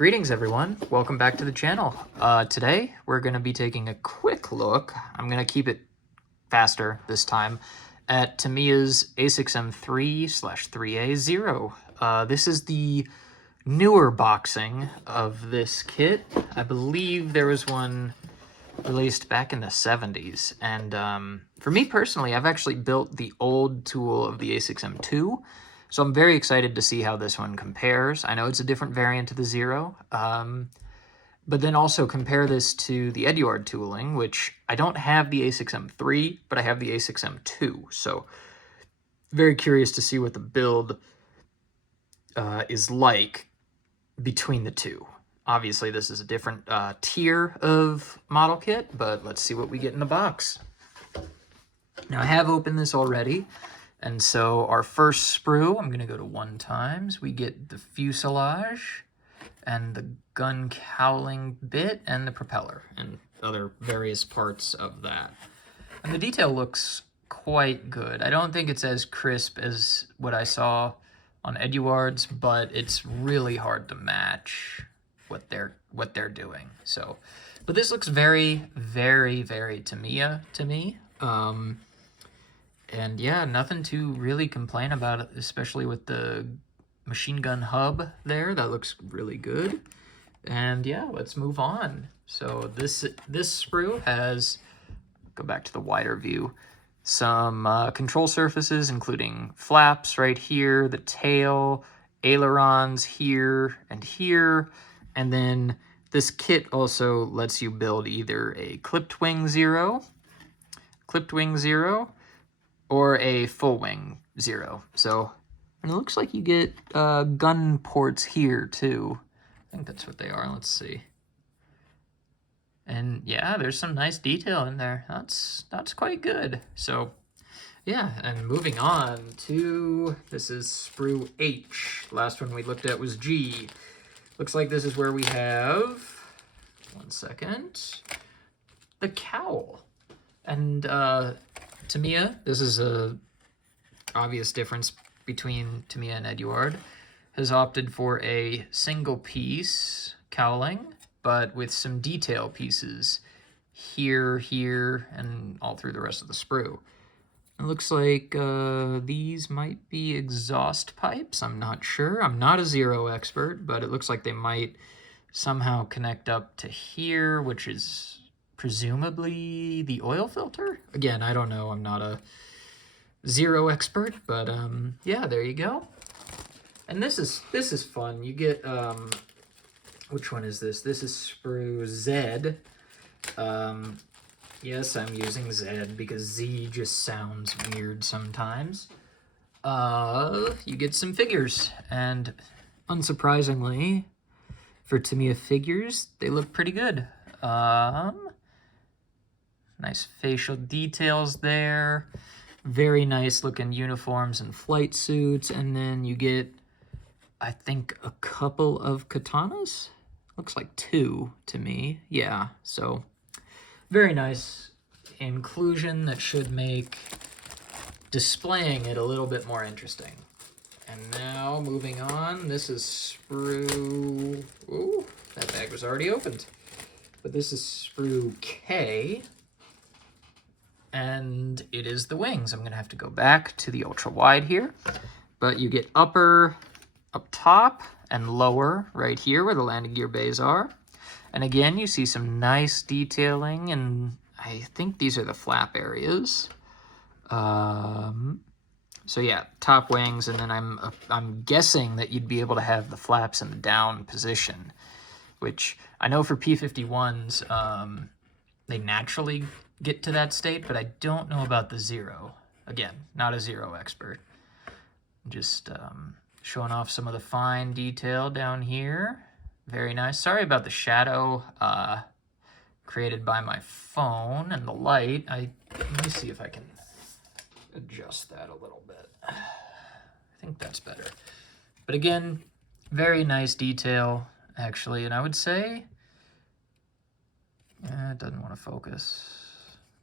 Greetings everyone, welcome back to the channel. Today we're going to be taking a quick look, I'm going to keep it faster this time, at Tamiya's A6M3/3A Zero. This is the newer boxing of this kit. I believe there was one released back in the 70s, and for me personally, I've actually built the old tool of the A6M2, so I'm very excited to see how this one compares. I know it's a different variant of the Zero, but then also compare this to the Eduard tooling, which I don't have the A6M3, but I have the A6M2, so very curious to see what the build is like between the two. Obviously, this is a different tier of model kit, but let's see what we get in the box. Now, I have opened this already, and so our first sprue, I'm going to go to 1 times. We get the fuselage and the gun cowling bit and the propeller and other various parts of that. And the detail looks quite good. I don't think it's as crisp as what I saw on Eduard's, but it's really hard to match what they're doing. So, but this looks very, very, very Tamiya to me. And yeah, nothing to really complain about, especially with the machine gun hub there. That looks really good. And yeah, let's move on. So this sprue has, go back to the wider view, some control surfaces, including flaps right here, the tail, ailerons here and here, and then this kit also lets you build either a clipped wing Zero, or a full wing Zero. So, and it looks like you get gun ports here too. I think that's what they are. Let's see. And yeah, there's some nice detail in there. That's quite good. So yeah, and moving on to, this is sprue H. Last one we looked at was G. Looks like this is where we have, 1 second, the cowl. And Tamiya, this is a obvious difference between Tamiya and Eduard, has opted for a single piece cowling, but with some detail pieces here, here, and all through the rest of the sprue. It looks like these might be exhaust pipes. I'm not sure. I'm not a Zero expert, but it looks like they might somehow connect up to here, which is presumably the oil filter. Again, I don't know. I'm not a Zero expert, but yeah, there you go. And this is fun. You get which one is this? This is sprue Z. Yes, I'm using Z because Z just sounds weird sometimes. You get some figures, and unsurprisingly, for Tamiya figures, they look pretty good. Nice facial details there. Very nice looking uniforms and flight suits, and then you get, I think, a couple of katanas? Looks like 2 to me. Yeah, so very nice inclusion that should make displaying it a little bit more interesting. And now, moving on, this is sprue... Ooh, that bag was already opened. But this is sprue K, and it is the wings. I'm going to have to go back to the ultra-wide here. But you get upper up top and lower right here where the landing gear bays are. And again, you see some nice detailing, and I think these are the flap areas. So yeah, top wings, and then I'm guessing that you'd be able to have the flaps in the down position, which I know for P51s, they naturally get to that state, but I don't know about the Zero. Again, not a Zero expert. Just showing off some of the fine detail down here. Very nice. Sorry about the shadow created by my phone and the light. Let me see if I can adjust that a little bit. I think that's better. But again, very nice detail, actually. And I would say, it doesn't want to focus.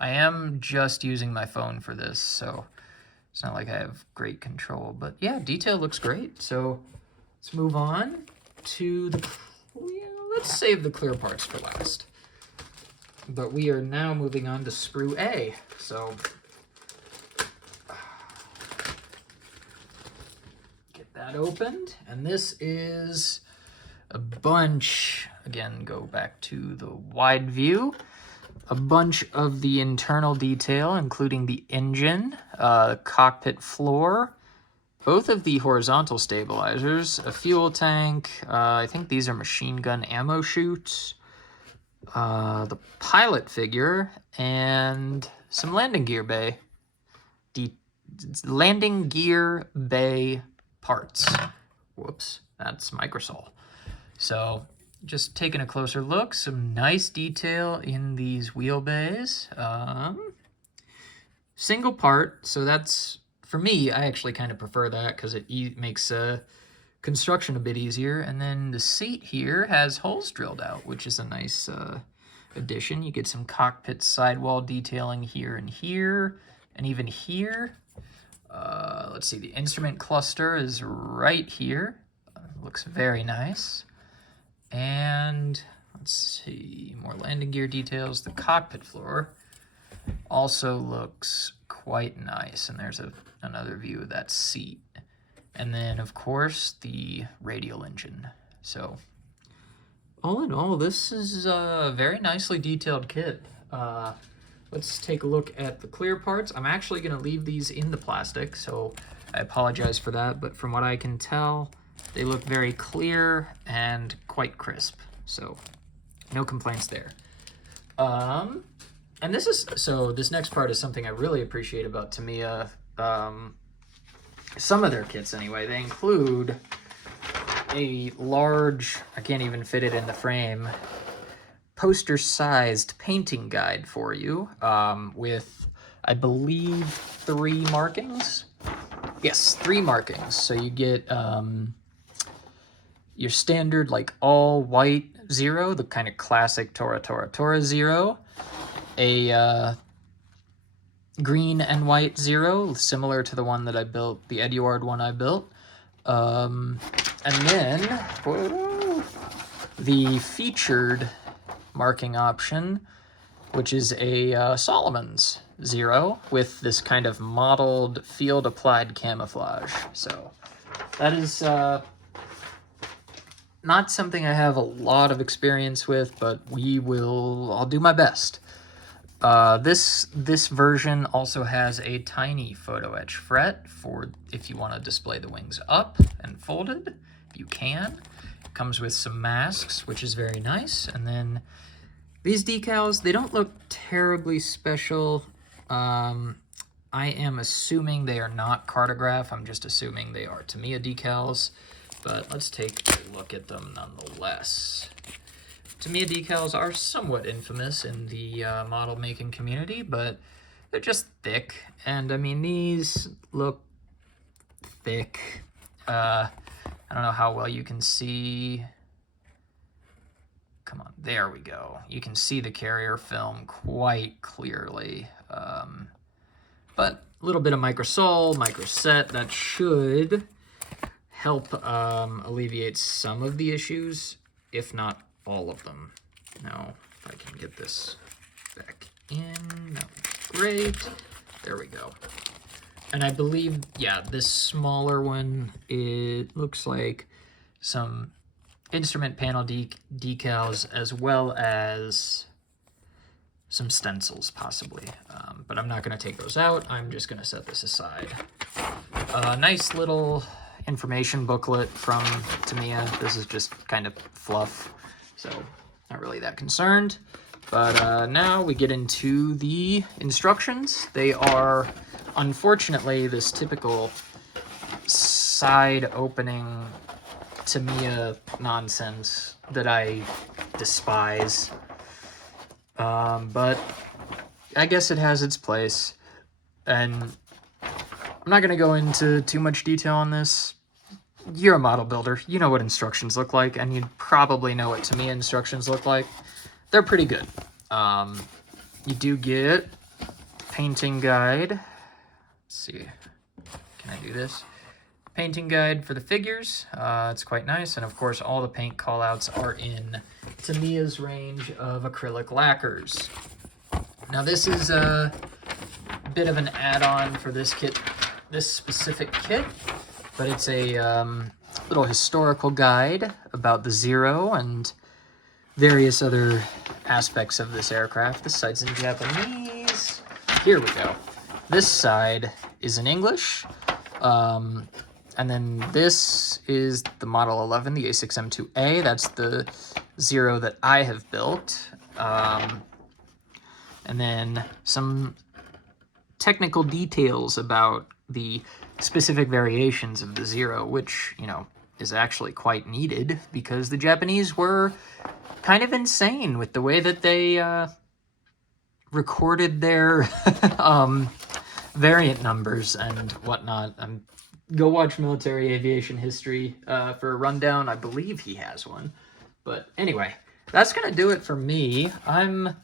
I am just using my phone for this, so it's not like I have great control. But yeah, detail looks great. So let's move on to the let's save the clear parts for last. But we are now moving on to SPRWA. So get that opened. And this is a bunch, again, go back to the wide view, a bunch of the internal detail, including the engine, cockpit floor, both of the horizontal stabilizers, a fuel tank, I think these are machine gun ammo chutes, the pilot figure, and some landing gear bay. Landing gear bay parts. Whoops, that's Microsol. So just taking a closer look, some nice detail in these wheel bays. Single part, so that's, for me, I actually kind of prefer that because it makes construction a bit easier. And then the seat here has holes drilled out, which is a nice addition. You get some cockpit sidewall detailing here, and even here. Let's see, the instrument cluster is right here. Looks very nice. And let's see, more landing gear details. The cockpit floor also looks quite nice. And there's another view of that seat. And then, of course, the radial engine. So, all in all, this is a very nicely detailed kit. Let's take a look at the clear parts. I'm actually going to leave these in the plastic, so I apologize for that. But from what I can tell, they look very clear and quite crisp. So, no complaints there. And this next part is something I really appreciate about Tamiya. Some of their kits anyway, they include a large, I can't even fit it in the frame, poster-sized painting guide for you with, I believe, 3 markings. Yes, 3 markings. So you get your standard, like, all white Zero, the kind of classic Tora Zero, a green and white Zero, similar to the one that I built, the Eduard one I built. And then the featured marking option, which is a Solomon's Zero with this kind of mottled field applied camouflage. So that is not something I have a lot of experience with, but I'll do my best. This version also has a tiny photo etch fret for if you want to display the wings up and folded, you can. It comes with some masks, which is very nice. And then these decals, they don't look terribly special. I am assuming they are not Cartograph. I'm just assuming they are Tamiya decals, but let's take a look at them nonetheless. Tamiya decals are somewhat infamous in the model making community, but they're just thick. And I mean, these look thick. I don't know how well you can see. Come on, there we go. You can see the carrier film quite clearly. But a little bit of microsol, microset, that should help alleviate some of the issues, if not all of them. Now, if I can get this back in, that would be great. There we go. And I believe, yeah, this smaller one, it looks like some instrument panel decals as well as some stencils, possibly. But I'm not going to take those out. I'm just going to set this aside. Nice little information booklet from Tamiya. This is just kind of fluff, so not really that concerned. But now we get into the instructions. They are, unfortunately, this typical side opening Tamiya nonsense that I despise. But I guess it has its place. And I'm not going to go into too much detail on this. You're a model builder. You know what instructions look like, and you probably know what Tamiya instructions look like. They're pretty good. You do get painting guide. Let's see. Can I do this? Painting guide for the figures. It's quite nice. And of course, all the paint callouts are in Tamiya's range of acrylic lacquers. Now this is a bit of an add-on for this kit, this specific kit, but it's a little historical guide about the Zero and various other aspects of this aircraft. This side's in Japanese. Here we go. This side is in English. And then this is the Model 11, the A6M2A. That's the Zero that I have built. And then some technical details about the specific variations of the Zero, which, you know, is actually quite needed because the Japanese were kind of insane with the way that they recorded their variant numbers and whatnot. Go watch military aviation history for a rundown. I believe he has one. But anyway, that's going to do it for me. I'm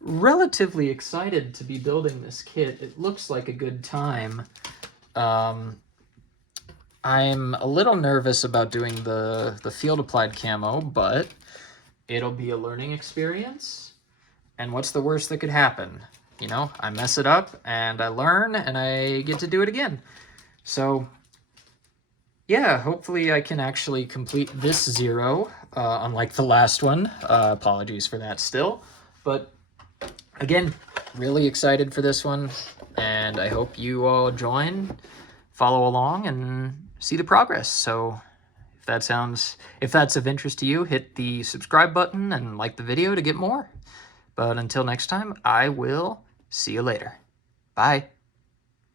relatively excited to be building this kit. It looks like a good time. I'm a little nervous about doing the field applied camo, but it'll be a learning experience. And what's the worst that could happen? You know, I mess it up and I learn and I get to do it again. So yeah, hopefully I can actually complete this Zero, unlike the last one. Apologies for that still. But again, really excited for this one, and I hope you all join, follow along, and see the progress. So if that's of interest to you, hit the subscribe button and like the video to get more. But until next time, I will see you later. Bye.